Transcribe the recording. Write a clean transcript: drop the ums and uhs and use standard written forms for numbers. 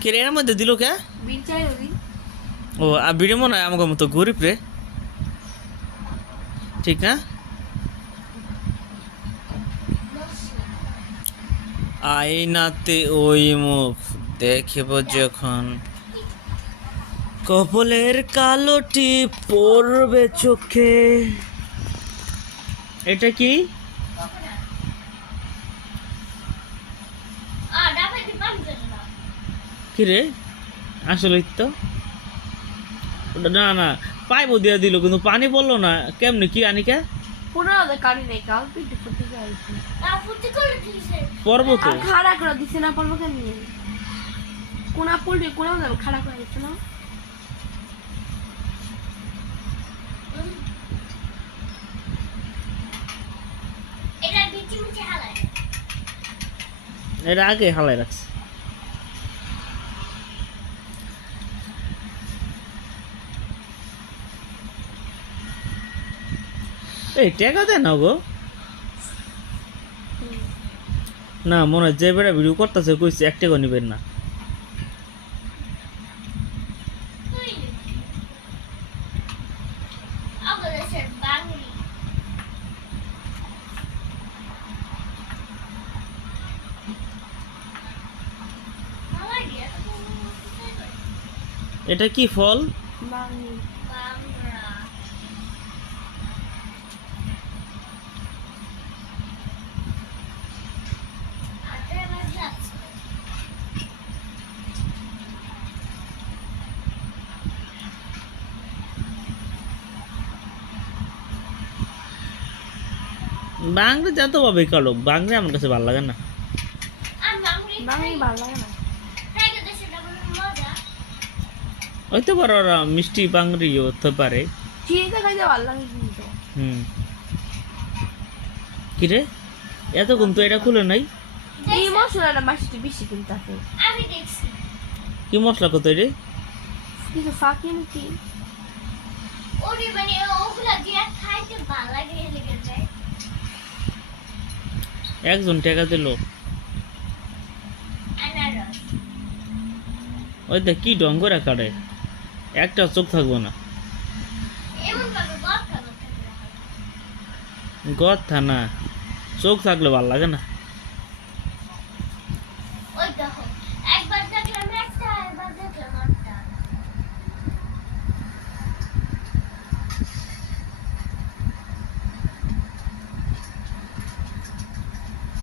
কে রে এর মধ্যে দিল কে ও আর ভিডিও মনে হয় আমাকে মতো গরিব রে ঠিক না আয়নাতে ওই মুখ দেখিব যখন কপালের কালোটি পড়বে চোখে এটা কি কি রে আসলে তো ওটা না না পাইপ দিয়ে দিল কিন্তু পানি পড়লো না কেমনি কি আনিকা পর্ব তো খাড়া করে দিছে না পড়বো কেন কোনা পড়লে কোনা যাবে খাড়া করে দিচ্ছে না এটা আগে হালাই রাখছে এই টাকা দেয় না গো না মনে হয় যে বেড়া ভিডিও করতেছে কইছে 1 টাকা নিবেন না এটা কি ফল বাংলা যত ভাবে কালো বাংলা আমার কাছে ভালো লাগে না হইতে পারে ওরা মিষ্টি বাংলি হতে পারে কি রে এতক্ষণ তো এটা খুলে নাই এই মশলাটা মাছটা বেশি কিন্তু আছে আমি দেখছি কি মশলা কত রে কিছু ফাঁকি নাকি ওরে মানে ওগুলা দিয়া খাইতে ভালো লাগে লেগে যায় একজন টাকা দিল আনারস ওই দেখ কি ঢং করে কাটে একটা চোখ থাকবো না এমন ভাবে কথা গদ থানা চোখ থাকলে ভালো লাগে না